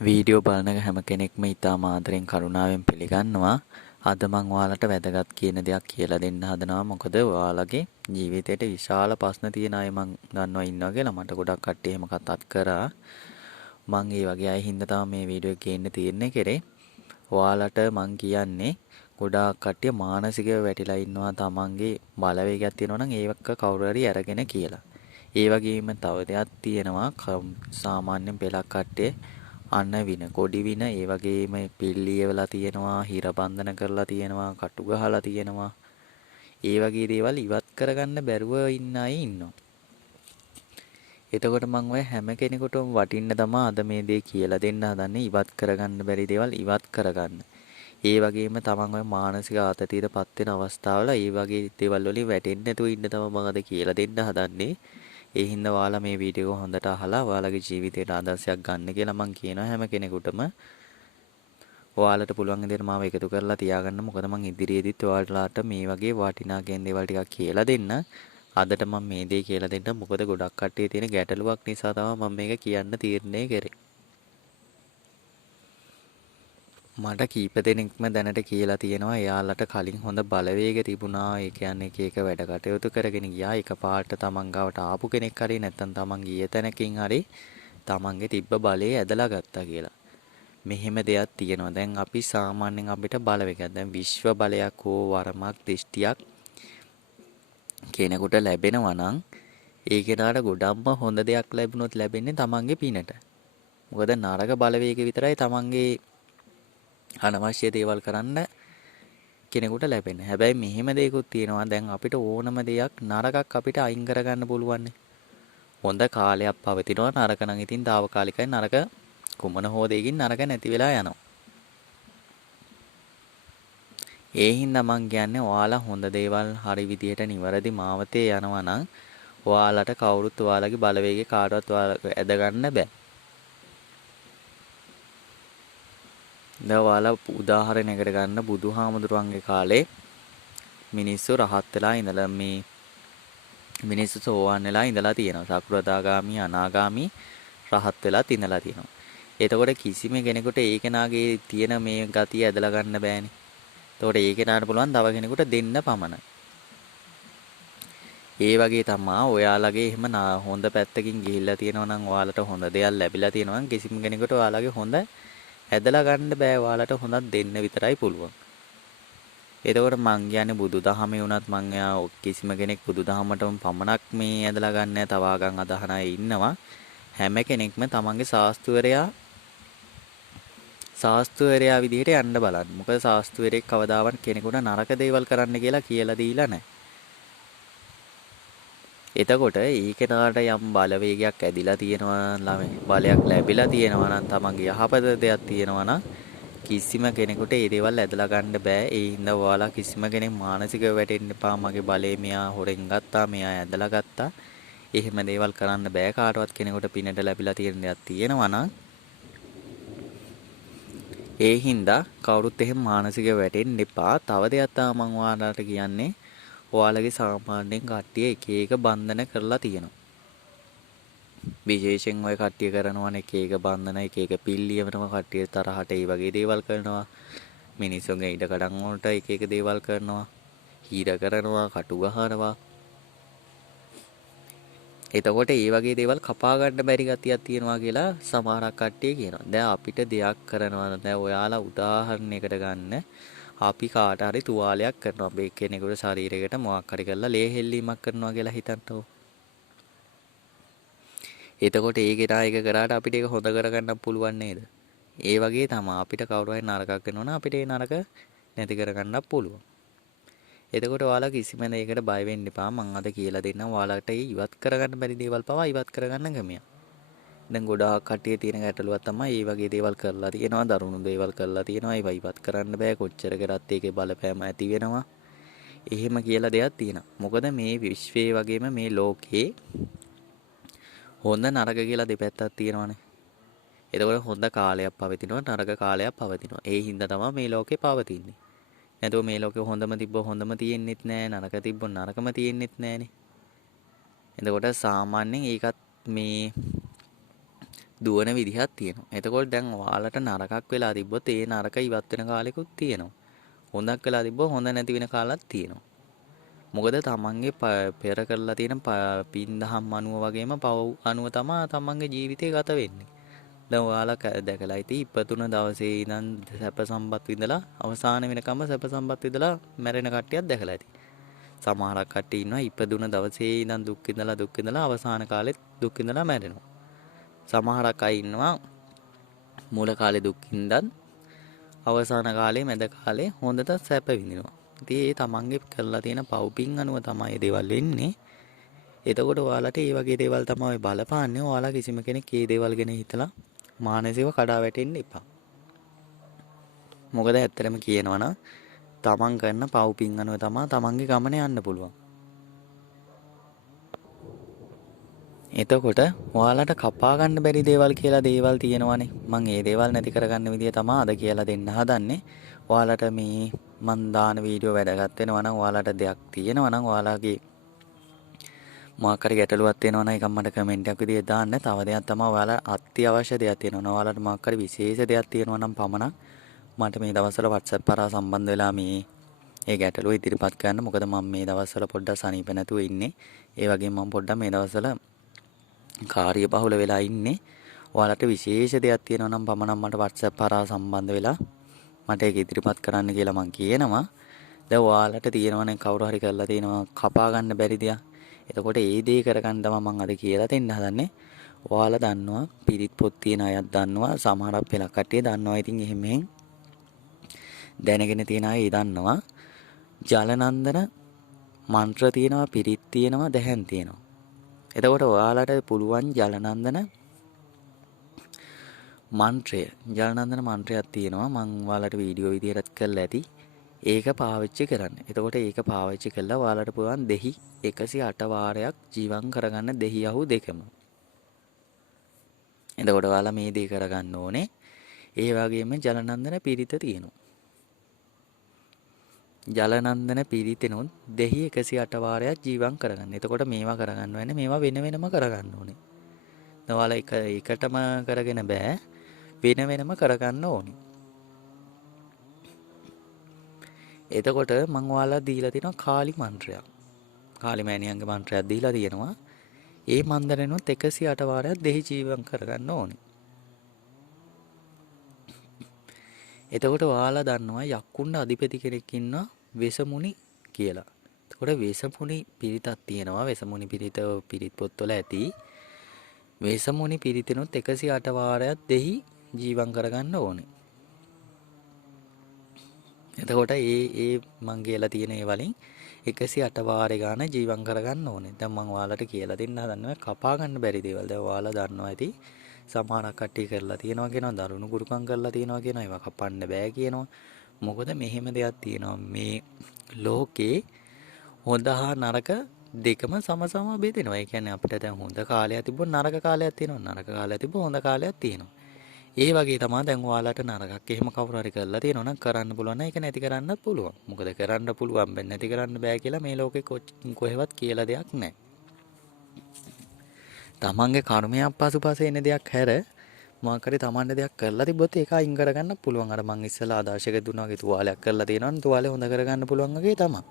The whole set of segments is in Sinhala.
වීඩියෝ බලන හැම කෙනෙක්ම ඉතාම ආදරෙන් කරුණාවෙන් පිළිගන්නවා. අද මම ඔයාලට වැදගත් කියන දෙයක් කියලා දෙන්න හදනවා. මොකද ඔයාලගේ ජීවිතේට විශාල ප්‍රශ්න තියෙන අය මම දන්නවා ඉන්නවා කියලා. මට ගොඩක් කට්ටිය එහෙම කතාත් කරා. මම ඒ වගේ අය හින්දා තමයි මේ වීඩියෝ එක ගේන්න තීරණය කරේ. ඔයාලට මම කියන්නේ ගොඩාක් කට්ටිය මානසිකව වැටිලා ඉන්නවා. තමන්ගේ බලවේගයක් තියෙනවා නම් ඒක කවුරු හරි අරගෙන කියලා. ඒ වගේම තව දෙයක් තියෙනවා. සාමාන්‍යයෙන් පෙළක් කට්ටිය අන්න වින කොඩි වින ඒ වගේම පිල්ලිය වෙලා තියෙනවා, හිර බන්ධන කරලා තියෙනවා, කටු ගහලා තියෙනවා. ඒ වගේ දේවල් ඉවත් කරගන්න බැරුව ඉන්න අය ඉන්නවා. එතකොට මම ඔය හැම කෙනෙකුටම වටින්න තමයි අද මේ දේ කියලා දෙන්න හදන්නේ. ඉවත් කරගන්න බැරි දේවල් ඉවත් කරගන්න. ඒ වගේම තමන් ඔය මානසික ආතතියටපත් වෙන අවස්ථාවල ඒ වගේ දේවල් වලින් වැටෙන්නේ නැතුව ඉන්න තමයි මම අද කියලා දෙන්න හදන්නේ. ඒ හින්දා ඔයාලා මේ වීඩියෝ එක හොඳට අහලා ඔයාලගේ ජීවිතයට ආදර්ශයක් ගන්න කියලා මම කියනවා හැම කෙනෙකුටම. ඔයාලට පුළුවන් විදිහට මාව එකතු කරලා තියාගන්න. මොකද මම ඉදිරියේදීත් ඔයාලට මේ වගේ වටිනා කියන දේවල් ටිකක් කියලා දෙන්න. අදට මම මේ දේ කියලා දෙන්න. මොකද ගොඩක් කට්ටිය තියෙන ගැටලුවක් නිසා තමයි මම මේක කියන්න තීරණය කරේ. මට කීප දෙනෙක්ම දැනට කියලා තියෙනවා එයාලට කලින් හොඳ බලවේග තිබුණා. ඒ කියන්නේ එක එක වැඩ කටයුතු කරගෙන ගියා. එකපාරට තමන් ගාවට ආපු කෙනෙක් හරි නැත්නම් තමන් ගිය තැනකින් හරි තමන්ගේ තිබ්බ බලය ඇදලා ගත්තා කියලා. මෙහෙම දෙයක් තියෙනවා. දැන් අපි සාමාන්‍යයෙන් අපිට බලවේගයක් දැන් විශ්ව බලයක් හෝ වරමක් දෘෂ්ටියක් කෙනෙකුට ලැබෙනවා නම් ඒ කෙනාට ගොඩක්ම හොඳ දෙයක් ලැබුණොත් ලැබෙන්නේ තමන්ගේ පිනට. මොකද නරක බලවේග විතරයි තමන්ගේ අනවශ්‍ය දේවල් කරන්න කෙනෙකුට ලැබෙන්නේ. හැබැයි මෙහෙම දෙයක්ත් තියෙනවා. දැන් අපිට ඕනම දෙයක් නරකක් අපිට අයින් කරගන්න පුළුවන්. හොඳ කාලයක් පවතිනවා. නරක නම් ඉතින් తాවකාලිකයි. නරක කුමන හෝ දෙයකින් නරක නැති වෙලා යනවා. ඒ හින්දා මං කියන්නේ ඔයාලා හොඳ දේවල් හරි විදියට නිවැරදි මාවතේ යනවා නම් ඔයාලට කවුරුත් ඔයාලගේ බලවේගය කාටවත් ඔයාලට ඇද ගන්න බෑ. දැන් ඔයාලා උදාහරණයකට ගන්න බුදුහාමුදුරුවන්ගේ කාලේ මිනිස්සු රහත් වෙලා ඉඳලා මේ මිනිස්සු සෝවාන් වෙලා ඉඳලා තියෙනවා. සකෘදාගාමි අනාගාමි රහත් වෙලා ඉඳලා තියෙනවා. එතකොට කිසිම කෙනෙකුට ඒ කෙනාගේ තියෙන මේ ගතිය ඇදලා ගන්න බෑනේ. එතකොට ඒ කෙනාට පුළුවන් තව කෙනෙකුට දෙන්න පමණයි. ඒ වගේ තමයි ඔයාලගේ එහෙම හොඳ පැත්තකින් ගිහිල්ලා තියෙනවා නම් ඔයාලට හොඳ දෙයක් ලැබිලා තියෙනවා නම් කිසිම කෙනෙකුට ඔයාලගේ හොඳ ඇදලා ගන්න බෑ. ඔයාලට හොඳක් දෙන්න විතරයි පුළුවන්. එතකොට මං කියන්නේ බුදුදහමේ වුණත් මං කිසිම කෙනෙක් බුදුදහමටම පමණක් මේ ඇදලා ගන්න නැහැ. තව ආගම් අදහන අය ඉන්නවා. හැම කෙනෙක්ම තමන්ගේ ශාස්ත්‍රවරයා විදිහට යන්න බලන්න. මොකද ශාස්ත්‍රවරයෙක් කවදාවත් කෙනෙකුට නරක දේවල් කරන්න කියලා දීලා නැහැ. එතකොට ඒ කෙනාට යම් බලවේගයක් ඇදිලා තියෙනවා බලයක් ලැබිලා තියෙනවා නම් තමන්ගේ යහපත දෙයක් තියෙනවා නම් කිසිම කෙනෙකුට ඒ දේවල් ඇදලා ගන්න බෑ. ඒ හින්දා ඔයාලා කිසිම කෙනෙක් මානසිකව වැටෙන්න එපා. මගේ බලය මෙයා හොරෙන් ගත්තා, මෙයා ඇදලා ගත්තා. එහෙම දේවල් කරන්න බෑ. කාටවත් කෙනෙකුට පිනට ලැබිලා තියෙන දෙයක් තියෙනවා නම් ඒ හින්දා කවුරුත් එහෙම මානසිකව වැටෙන්න එපා. තව දෙයක් තමයි මම ඔයාලට කියන්නේ. ඔයාලගේ සාමාන්‍යයෙන් කට්ටිය එක එක බන්ධන කරලා තියෙනවා. විශේෂයෙන් ඔය කට්ටිය කරනවනේ එක එක බන්ධන එක එක පිල්ලියවනම කට්ටිය තරහට ඒ වගේ දේවල් කරනවා. මිනිස්සුන්ගේ ඉඩකඩම් වලට එක එක දේවල් කරනවා. හීර කරනවා, කටු ගහනවා. එතකොට ඒ වගේ දේවල් කපා ගන්න බැරි ගතියක් තියෙනවා කියලා සමහරක් කට්ටිය කියනවා. දැන් අපිට දෙයක් කරනවා. දැන් ඔයාලා උදාහරණයකට ගන්න අපි කාට හරි තුවාලයක් කරනවා. අපි කෙනෙකුට ශරීරයකට මොකක් හරි කරලා ලේ හෙල්ලීමක් කරනවා කියලා හිතන්නකෝ. එතකොට ඒ කෙනා එක කරාට අපිට ඒක හොද කරගන්න පුළුවන් නේද? ඒ වගේ තමයි අපිට කවුරු හරි නරකක් කරනවා නම් අපිට ඒ නරක නැති කරගන්න පුළුවන්. එතකොට ඔයාලා කිසිම දෙයකට බය වෙන්න එපා. මම අද කියලා දෙන්නම් ඔයාලට ඉවත් කරගන්න බැරි දේවල් පවා ඉවත් කරගන්න ක්‍රමයක්. දැන් ගොඩාක් කට්ටිය තියෙන ගැටලුවක් තමයි මේ වගේ දේවල් කරලා තියෙනවා, දරුණු දේවල් කරලා තියෙනවා. ඒවා ඉවත් කරන්න බෑ. කොච්චර කරත් ඒකේ බලපෑම ඇති වෙනවා. එහෙම කියලා දෙයක් තියෙනවා. මොකද මේ විශ්වයේ වගේම මේ ලෝකේ හොඳ නරක කියලා දෙපැත්තක් තියෙනවානේ. එතකොට හොඳ කාලයක් පවතිනවා, නරක කාලයක් පවතිනවා. ඒ හින්දා තමයි මේ ලෝකේ පවතින්නේ. නැතුව මේ ලෝකේ හොඳම තිබ්බ හොඳම තියෙන්නෙත් නෑ, නරක තිබ්බ නරකම තියෙන්නෙත් නෑනේ. එතකොට සාමාන්‍යයෙන් ඒකත් මේ දුවන විදිහක් තියෙනවා. එතකොට දැන් ඔයාලට නරකක් වෙලා තිබ්බොත් ඒ නරක ඉවත් වෙන කාලෙකුත් තියෙනවා. හොඳක් වෙලා තිබ්බොත් හොඳ නැති වෙන කාලත් තියෙනවා. මොකද තමන්ගේ පෙර කරලා තියෙන පින් දහම් අනුව වගේම පව් අනුව තමයි තමන්ගේ ජීවිතය ගත වෙන්නේ. දැන් ඔයාලා දැකලා ඉතින් ඉපතුන දවසේ ඉඳන් සැප සම්පත් විඳලා අවසාන වෙනකම්ම සැප සම්පත් විඳලා මැරෙන කට්ටියක් දැකලා ඇති. සමහරක් කට්ටිය ඉන්නවා ඉපදුන දවසේ ඉඳන් දුක් විඳලා අවසාන කාලෙත් දුක් විඳලා මැරෙනවා. සමහරක් අය ඉන්නවා මූල කාලේ දුක් විඳන් අවසාන කාලේ මැද කාලේ හොඳට සැප විඳිනවා. ඉතින් ඒ තමන්ගේ කරලා තියෙන පව්පින් අනුව තමයි ඒ දේවල් වෙන්නේ. එතකොට ඔයාලට ඒ වගේ දේවල් තමයි බලපාන්නේ. ඔයාලා කිසිම කෙනෙක් ඒ දේවල් ගැන හිතලා මානසිකව කඩා වැටෙන්න එපා. මොකද ඇත්තටම කියනවනම් තමන් කරන පව්පින් අනුව තමයි තමන්ගේ ගමන යන්න පුළුවන්. එතකොට ඔයාලට කපා ගන්න බැරි දේවල් කියලා දේවල් තියෙනවනේ. මම ඒ දේවල් නැති කරගන්න විදිය තමයි අද කියලා දෙන්න හදන්නේ. ඔයාලට මේ මන් දාන වීඩියෝ වැදගත් වෙනවා නම් ඔයාලට දෙයක් තියෙනවා නම් ඔයාලගේ මොකක් හරි ගැටලුවක් තියෙනවා නම් ඒක මට කමෙන්ට් එකක් විදියට දාන්න. තව දෙයක් තමයි ඔයාලා අත්‍යවශ්‍ය දෙයක් තියෙනවා. ඔයාලට මොකක් හරි විශේෂ දෙයක් තියෙනවා නම් පමණක් මට මේ දවස්වල WhatsApp කරා සම්බන්ධ වෙලා ඒ ගැටලුව ඉදිරිපත් කරන්න. මොකද මම මේ දවස්වල පොඩ්ඩක් සනීප නැතුව ඉන්නේ. ඒ වගේම මම පොඩ්ඩක් මේ දවස්වල කාර්යබහුල වෙලා ඉන්නේ. ඔයාලට විශේෂ දෙයක් තියෙනවා නම් පමණක් මට WhatsApp කරා සම්බන්ධ වෙලා මට ඒක ඉදිරිපත් කරන්න කියලා මම කියනවා. දැන් ඔයාලට තියෙනවනේ කවුරු හරි කරලා තියෙනවා කපා ගන්න බැරි දෙයක්. එතකොට ඒ දේ කරගන්න තමයි මම අද කියලා දෙන්න හදන්නේ. ඔයාලා දන්නවා පිරිත් පොත් තියෙන අයත් දන්නවා සමහරක් පෙළක් කට්ටිය දන්නවා. ඉතින් එහෙම දැනගෙන තියෙන අය දන්නවා ජලනන්දන මන්ත්‍ර තියෙනවා පිරිත් තියෙනවා දැහැන් තියෙනවා. එතකොට ඔයාලට පුළුවන් ජලනන්දන මන්ත්‍රයක් තියෙනවා. මම ඔයාලට වීඩියෝ විදියට කරලා ඇති. ඒක පාවිච්චි කරන්න. එතකොට ඒක පාවිච්චි කළා ඔයාලට පුළුවන් දෙහි 108 වාරයක් ජීවම් කරගන්න දෙහි අහු දෙකම. එතකොට ඔයාලා මේ දේ කරගන්න ඕනේ. ඒ වගේම ජලනන්දන පිරිත තියෙනවා. ජලනන්දන පිරිතෙනොත් දෙහි 108 වාරයක් ජීවම් කරගන්න. එතකොට මේවා කරගන්න වෙන්නේ මේවා වෙන වෙනම කරගන්න ඕනේ. ඔයාලා එකටම කරගෙන බෑ. වෙන වෙනම කරගන්න ඕනේ. එතකොට මම ඔයාලා දීලා තියෙනවා කාලි මන්ත්‍රයක්. කාලි මෑණියන්ගේ මන්ත්‍රයක් දීලා තියෙනවා. ඒ මන්දරෙනොත් 108 වාරයක් දෙහි ජීවම් කරගන්න ඕනේ. එතකොට ඔයාලා දන්නවා යක්කුන්ට අධිපති කෙනෙක් ඉන්නවා වෙසමුණි කියලා. එතකොට වෙසමුණි පිරිතක් තියෙනවා. වෙසමුණි පිරිත පිරිත් පොත්වල ඇති. වෙසමුණි පිරිතෙනොත් 108 වාරයක් දෙහි ජීවම් කරගන්න ඕනේ. එතකොට ඒ මං කියලා තියෙන ඒ වලින් 108 වාරේ ගාන ජීවම් කරගන්න ඕනේ. දැන් මං ඔයාලට කියලා දෙන්න හදනවා කපා ගන්න බැරි දේවල්. දැන් ඔයාලා දන්නවා ඇති සමහරක් කට්ටිය කරලා තියෙනවා කියනවා දරුණු ගුරුකම් කරලා තියෙනවා කියනවා ඒවා කපන්න බෑ කියනවා. මොකද මෙහෙම දෙයක් තියෙනවා මේ ලෝකේ හොඳ හා නරක දෙකම සමසම බෙදෙනවා. ඒ කියන්නේ අපිට දැන් හොඳ කාලයක් තිබ්බොත් නරක කාලයක් තියෙනවා. නරක කාලයක් තිබ්බොත් හොඳ කාලයක් තියෙනවා. ඒ වගේ තමයි දැන් ඔයාලට නරකක් එහෙම කවුරු හරි කරලා තියෙනවා නම් කරන්න පුළුවන් නම් ඒක නැති කරන්නත් පුළුවන්. මොකද කරන්න පුළුවන් බෑ නැති කරන්න බෑ කියලා මේ ලෝකේ කොහෙවත් කියලා දෙයක් නැහැ. තමන්ගේ කර්මයක් පසුපස එන දෙයක් හැර මොකක් හරි තමන්ට දෙයක් කරලා තිබ්බොත් ඒක අයින් කරගන්න පුළුවන්. අර මං ඉස්සෙල්ලා ආදර්ශක දුන්නා වගේ තුවාලයක් කරලා තියෙනවා නම් තුවාලේ හොඳ කරගන්න පුළුවන් වගේ තමයි.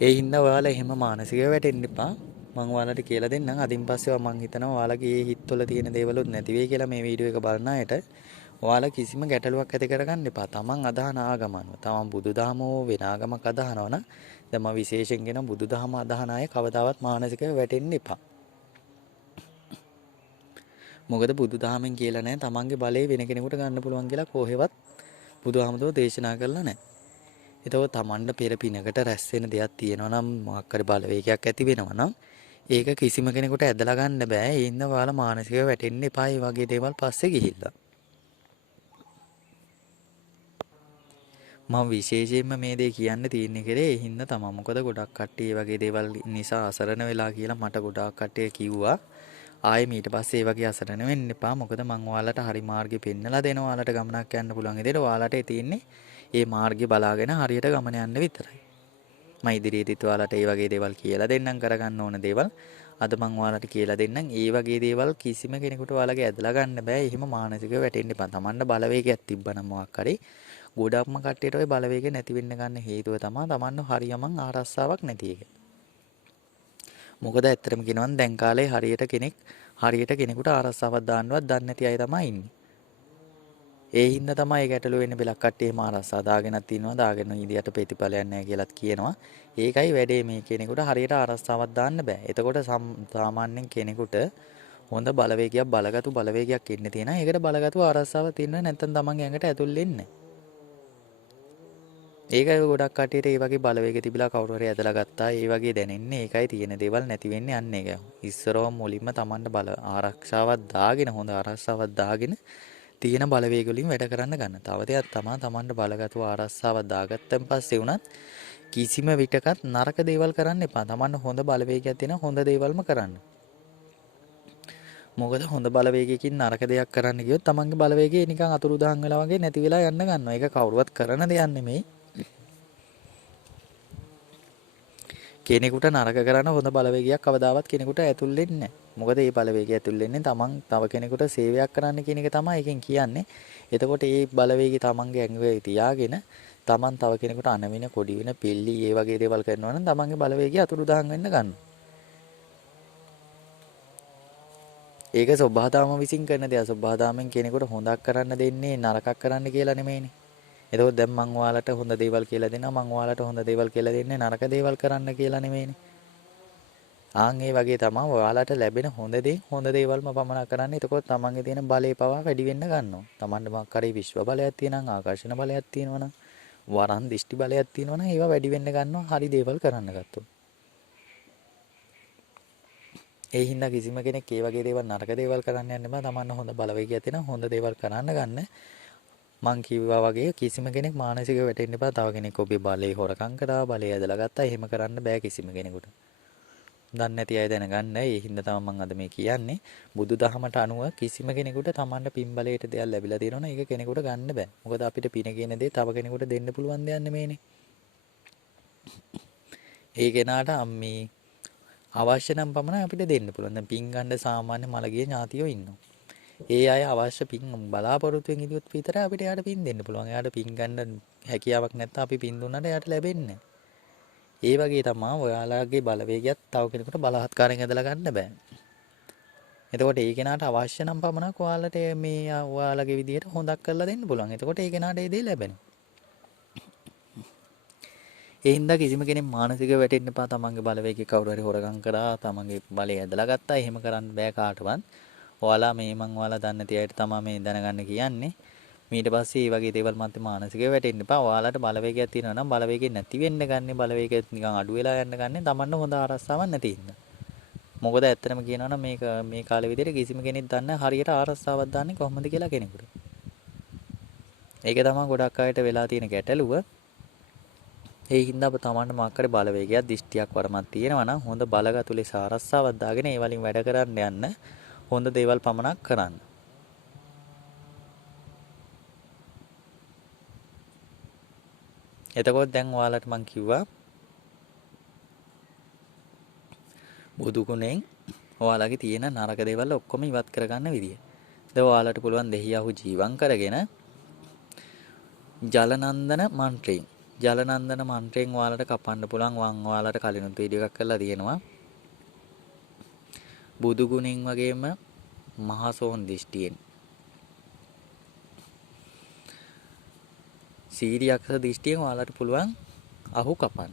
ඒ හින්දා ඔයාලා එහෙම මානසිකව වැටෙන්න එපා. මම ඔයාලට කියලා දෙන්නම්. අදින් පස්සේ මම හිතනවා ඔයාලගේ හිතවල තියෙන දේවලුත් නැති වෙයි කියලා මේ වීඩියෝ එක බලන අයට ඔයාලා කිසිම ගැටලුවක් ඇති කරගන්න එපා. තමන් අදහන ආගම අනුව. තමන් බුදුදහම හෝ වෙන ආගමක් අදහනවා නම් දැන් මම විශේෂයෙන් කියන බුදුදහම අදහන අය කවදාවත් මානසිකව වැටෙන්න එපා. මොකද බුදුදහමෙන් කියලා නැහැ තමන්ගේ බලය වෙන කෙනෙකුට ගන්න පුළුවන් කියලා කොහෙවත් බුදුහාමුදුරුවෝ දේශනා කරලා නැහැ. එතකොට තමන්ට පෙර පිනකට රැස් වෙන දෙයක් තියෙනවා නම් මොකක් හරි බලවේගයක් ඇති වෙනවා නම් ඒක කිසිම කෙනෙකුට ඇදලා ගන්න බෑ. ඒ හින්දා ඔයාලා මානසිකව වැටෙන්න එපා. මේ වගේ දේවල් පස්සේ ගිහිල්ලා. මම විශේෂයෙන්ම මේ දේ කියන්න තියෙන්නේ කරේ ඒ හින්දා තමයි. මොකද ගොඩක් කට්ටිය මේ වගේ දේවල් නිසා අසරණ වෙලා කියලා මට ගොඩාක් කට්ටිය කිව්වා. ආයේ ඊට පස්සේ මේ වගේ අසරණ වෙන්න එපා. මොකද මම ඔයාලට හරි මාර්ගේ පෙන්නලා දෙනවා. ඔයාලට ගමනක් යන්න පුළුවන් විදිහට ඔයාලට තියෙන්නේ ඒ මාර්ගය බලාගෙන හරියට ගමන යන්න විතරයි. මම ඉදිරියේදීත් ඔයාලට මේ වගේ දේවල් කියලා දෙන්නම් කරගන්න ඕන දේවල්. අද මං ඔයාලට කියලා දෙන්නම්. ඒ වගේ දේවල් කිසිම කෙනෙකුට ඔයාලගේ ඇදලා ගන්න බෑ. එහෙම මානසිකව වැටෙන්න එපා. Tamanne බලවේගයක් තිබ්බනම් මොකක් හරි ගොඩක්ම කට්ටියට ওই බලවේගය නැති වෙන්න ගන්න හේතුව තමයි Tamanne හරියමං ආරස්සාවක් නැති එක. මොකද ඇත්තටම කියනවා දැන් කාලේ හරියට කෙනෙකුට ආරස්සාවක් දාන්නවත් දන්නේ නැති අය තමයි ඉන්නේ. ඒ හින්දා තමයි ඒ ගැටලුව වෙන්නේ. බෙලක් කට්ටිය එහෙම ආරස්සා දාගෙනත් ඉන්නවා. දාගෙන ඉදියට ප්‍රතිඵලයක් නැහැ කියලාත් කියනවා. ඒකයි වැඩේ මේ කෙනෙකුට හරියට ආරස්සාවක් දාන්න බෑ. එතකොට සාමාන්‍යයෙන් කෙනෙකුට හොඳ බලවේගයක් බලගතු බලවේගයක් ඉන්න තියෙනවා. ඒකට බලගතු ආරස්සාවක් තියෙනවා නැත්නම් තමන්ගේ ඇඟට ඇතුල් වෙන්නේ නැහැ. ඒකයි ගොඩක් කට්ටියට ඒ වගේ බලවේග තිබිලා කවුරු හරි ඇදලා ගත්තා. ඒ වගේ දැනෙන්නේ. ඒකයි තියෙන දේවල් නැති වෙන්නේ අන්න ඒක. ඉස්සරවම මුලින්ම තමන්ට බල ආරක්ෂාවක් දාගෙන හොඳ ආරක්ෂාවක් දාගෙන තියෙන බලවේග වලින් වැඩ කරන්න ගන්න. තව දෙයක් තමයි තමන්ට බලගතු ආරක්ෂාවක් දාගත්තන් පස්සේ වුණත් කිසිම විටකත් නරක දේවල් කරන්න එපා. තමන්ට හොඳ බලවේගයක් තියෙන හොඳ දේවල්ම කරන්න. මොකද හොඳ බලවේගයකින් නරක දෙයක් කරන්න ගියොත් තමන්ගේ බලවේගය නිකන් අතුරුදහන් වෙලා වගේ නැති වෙලා යන්න ගන්නවා. ඒක කවුරුවත් කරන දෙයක් නෙමෙයි. කෙනෙකුට නරක කරන හොඳ බලවේගයක් කවදාවත් කෙනෙකුට ඇතුල් වෙන්නේ නැහැ. මොකද මේ බලවේගය ඇතුල් වෙන්නේ තමන් තව කෙනෙකුට සේවයක් කරන්න කියන එක තමයි එකෙන් කියන්නේ. එතකොට මේ බලවේගය තමන්ගේ ඇඟේ තියාගෙන තමන් තව කෙනෙකුට අනවින කොඩි වෙන පිල්ලි ඒ වගේ දේවල් කරනවා නම් තමන්ගේ බලවේගය අතුරුදහන් වෙන්න ගන්නවා. ඒක සබ්බාදාම විසින් කරන දෙයක්. සබ්බාදාමෙන් කෙනෙකුට හොඳක් කරන්න දෙන්නේ නරකක් කරන්න කියලා නෙමෙයිනේ. එතකොට දැන් මං ඔයාලට හොඳ දේවල් කියලා දෙනවා. මං ඔයාලට හොඳ දේවල් කියලා දෙන්නේ නරක දේවල් කරන්න කියලා නෙමෙයිනේ. ආන් ඒ වගේ තමයි ඔයාලට ලැබෙන හොඳ දේවල්ම පමණක් කරන්න. එතකොට තමන්ගේ තියෙන බලය පවා වැඩි වෙන්න ගන්නවා. තමන්ට මොකක් හරි විශ්ව බලයක් තියෙනවා, ආකර්ෂණ බලයක් තියෙනවා නම්, වරන් දිෂ්ටි බලයක් තියෙනවා නම් ඒවා වැඩි වෙන්න ගන්නවා. හරි දේවල් කරන්න ගත්තොත්. ඒ හින්දා කිසිම කෙනෙක් ඒ වගේ දේවල් නරක දේවල් කරන්න යන්න බෑ. තමන්න හොඳ බලවේගයක් තියෙන හොඳ දේවල් කරන්න ගන්න. මං කිව්වා වගේ කිසිම කෙනෙක් මානසිකව වැටෙන්න එපා. තව කෙනෙක් ඔබේ බලේ හොරකම් කරා, බලේ ඇදලා ගත්තා. එහෙම කරන්න බෑ කිසිම කෙනෙකුට. දන්නේ නැති අය දැනගන්න. ඒ හින්දා තමයි මම අද මේ කියන්නේ. බුදුදහමට අනුව කිසිම කෙනෙකුට තමන්ට පින් බලයට දෙයක් ලැබිලා තියෙනවනේ ඒක කෙනෙකුට ගන්න බෑ. මොකද අපිට පින කියන දේ තව කෙනෙකුට දෙන්න පුළුවන් දෙයක් නෙමෙයිනේ. ඒ කෙනාට අම්මේ අවශ්‍ය නම් පමණයි අපිට දෙන්න පුළුවන්. දැන් පින් ගන්න සාමාන්‍ය මළගිය ඥාතියෝ ඉන්නවා. ඒ අය අවශ්‍ය පින් බලාපොරොත්තුෙන් ඉදිරියොත් විතරයි අපිට එයාට පින් දෙන්න පුළුවන්. එයාට පින් ගන්න හැකියාවක් නැත්නම් අපි පින් දුන්නාට එයාට ලැබෙන්නේ නැහැ. ඒ වගේ තමයි ඔයාලගේ බලවේගයක් තව කෙනෙකුට බලහත්කාරයෙන් ඇදලා ගන්න බෑ. එතකොට ඒ කෙනාට අවශ්‍ය නම් පමණක් ඔයාලට මේ ඔයාලගේ විදිහට හොඳක් කරලා දෙන්න පුළුවන්. එතකොට ඒ කෙනාට ඒ දේ ලැබෙනවා. ඒ හින්දා කිසිම කෙනෙක් මානසිකව වැටෙන්න එපා. තමන්ගේ බලවේගය කවුරු හරි හොරගම් කරා, තමන්ගේ බලය ඇදලා ගත්තා. එහෙම කරන්න බෑ කාටවත්. ඔයාලා මේ මං ඔයාලා දන්නේ නැති අයට තමයි මේ දැනගන්න කියන්නේ. ඊට පස්සේ මේ වගේ දේවල් මත මානසිකව වැටෙන්න එපා. ඔයාලට බලවේගයක් තියෙනවා නම් බලවේගය නැති වෙන්න ගන්න. බලවේගය නිකන් අඩු වෙලා යන්න ගන්න. තමන්න හොඳ ආරස්සාවක් නැති ඉන්න. මොකද ඇත්තටම කියනවා නම් මේ කාලේ විදිහට කිසිම කෙනෙක් දන්නේ හරියට ආරස්සාවක් දාන්නේ කොහොමද කියලා කෙනෙකුට. ඒක තමයි ගොඩක් අයට වෙලා තියෙන ගැටලුව. ඒ හින්දා තමන්ට මාක්කර බලවේගයක් දිෂ්ටියක් වරමක් තියෙනවා නම් හොඳ බලගතු ලෙස ආරස්සාවක් දාගෙන ඒ වලින් වැඩ කරන්න යන්න. හොඳ දේවල් පමණක් කරන්න. එතකොට දැන් ඔයාලට මං කිව්වා බුදු ගුණෙන් ඔයාලගේ තියෙන නරක දේවල් ඔක්කොම ඉවත් කරගන්න විදිය. දැන් ඔයාලට පුළුවන් දෙහියහු ජීවම් කරගෙන ජලනන්දන මන්ත්‍රයෙන් ඔයාලට කපන්න පුළුවන්. වං ඔයාලට කලිනුත් වීඩියෝ එකක් කරලා තියෙනවා. බුදු ගුණෙන් වගේම මහසෝන් දිෂ්ටියෙන් සීරියක්ෂ දිෂ්ටියෙන් ඔයාලට පුළුවන් අහු කපන්න.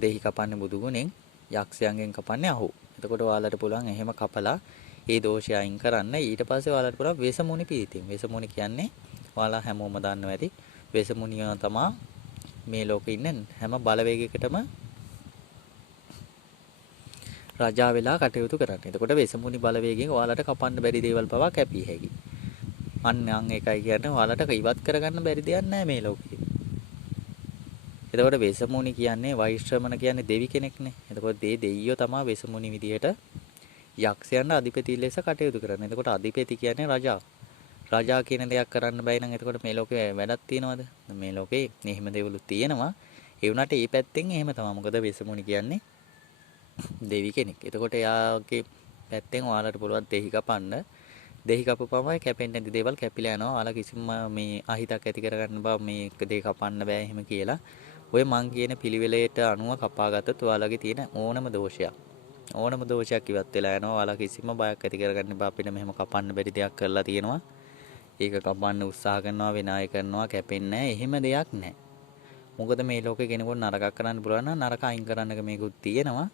දෙහි කපන්නේ බුදු ගුණෙන්, යක්ෂයන්ගෙන් කපන්නේ අහු. එතකොට ඔයාලට පුළුවන් එහෙම කපලා ඒ දෝෂය අයින් කරන්න. ඊට පස්සේ ඔයාලට පුළුවන් වෙසමුණි පීතියෙන්. වෙසමුණි කියන්නේ ඔයාලා හැමෝම දන්නවා ඇති. වෙසමුණිය තමයි මේ ලෝකේ ඉන්න හැම බලවේගයකටම රජා වෙලා කටයුතු කරන්න. එතකොට වෙසමුණි බලවේගයෙන් ඔයාලට කපන්න බැරි දේවල් පවා කැපිය හැකියි. අන්න ඒකයි කියන්නේ ඔයාලට ඉවත් කරගන්න බැරි දෙයක් නැහැ මේ ලෝකේ. එතකොට වෙසමුණි කියන්නේ වෛශ්‍රමණ කියන්නේ දෙවි කෙනෙක්නේ. එතකොට දෙයියෝ තමයි වෙසමුණි විදියට යක්ෂයන්ට අධිපති ලෙස කටයුතු කරන්නේ. එතකොට අධිපති කියන්නේ රජා. රජා කියන දෙයක් කරන්න බැයි නම් එතකොට මේ ලෝකේ වැඩක් තියනවද? මේ ලෝකේ එහෙම දේවලුත් තියෙනවා. ඒ වුණාට මේ පැත්තෙන් එහෙම තමයි. මොකද වෙසමුණි කියන්නේ දෙවි කෙනෙක්. එතකොට එයාගේ පැත්තෙන් ඔයාලට පුළුවන් දෙහි කපන්න. දෙහි කපපුවම කැපෙන්නේ නැති දේවල් කැපිලා යනවා. ඔයාලා කිසිම මේ අහිතක් ඇති කරගන්න බෑ මේ දෙහි කපන්න බෑ එහෙම කියලා. ඔය මං කියන පිළිවෙලට අනුව කපාගත්තොත් ඔයාලගේ තියෙන ඕනම දෝෂයක් ඉවත් වෙලා යනවා. ඔයාලා කිසිම බයක් ඇති කරගන්න බෑ අපිට මෙහෙම කපන්න බැරි දෙයක් කරලා තියෙනවා. ඒක කපන්න උත්සාහ කරනවා වෙන අය කරනවා කැපෙන්නේ නැහැ. එහෙම දෙයක් නැහැ. මොකද මේ ලෝකේ කෙනෙකුට නරකක් කරන්න පුළුවන් නම් නරක අයින් කරන්න මේකුත් තියෙනවා.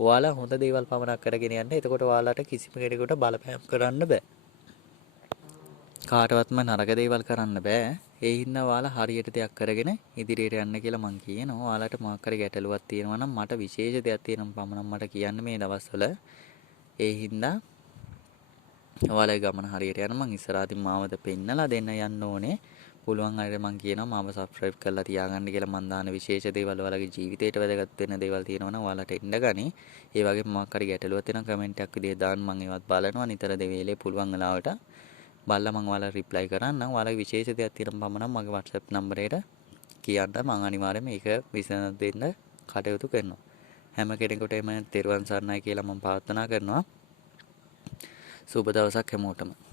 ඔයාලා හොඳ දේවල් පමණක් කරගෙන යන්න. එතකොට ඔයාලට කිසිම කෙනෙකුට බලපෑම් කරන්න බෑ. කාටවත්ම නරක දේවල් කරන්න බෑ. ඒ හින්දා ඔයාලා හරියට දෙයක් කරගෙන ඉදිරියට යන්න කියලා මං කියනවා. ඔයාලට මොකක් හරි ගැටලුවක් තියෙනවා නම් මට විශේෂ දෙයක් තියෙනවා පමණක් මට කියන්න මේ දවස්වල. ඒ හින්දා ඔයාලගේ ගමන හරියට යන මං ඉස්සරහදී මාවද පෙන්නලා දෙන්න යන්න ඕනේ. පුළුවන් අයට මං කියනවා මාව සබ්ස්ක්‍රයිබ් කරලා තියාගන්න කියලා. මං දාන විශේෂ දේවල් ඔයාලගේ ජීවිතේට වැදගත් වෙන දේවල් තියෙනවා නම් ඔයාලට එන්න ගනි. ඒ වගේම මොකක් හරි ගැටලුවක් තියෙනවා කමෙන්ට් එකක් විදිහට දාන්න මං ඒවත් බලනවා. නිතර දෙවේලේ පුළුවන් වෙලාවට බලලා මං ඔයාලට රිප්ලයි කරන්නම්. ඔයාලගේ විශේෂ දෙයක් තියෙනවා පමණක් මගේ WhatsApp නම්බරේට කියන්න මං අනිවාර්යයෙන් මේක විසඳ දෙන්න කටයුතු කරනවා. හැම කෙනෙකුටම තෙරුවන් සරණයි කියලා මම ප්‍රාර්ථනා කරනවා. සුබ දවසක් හැමෝටම.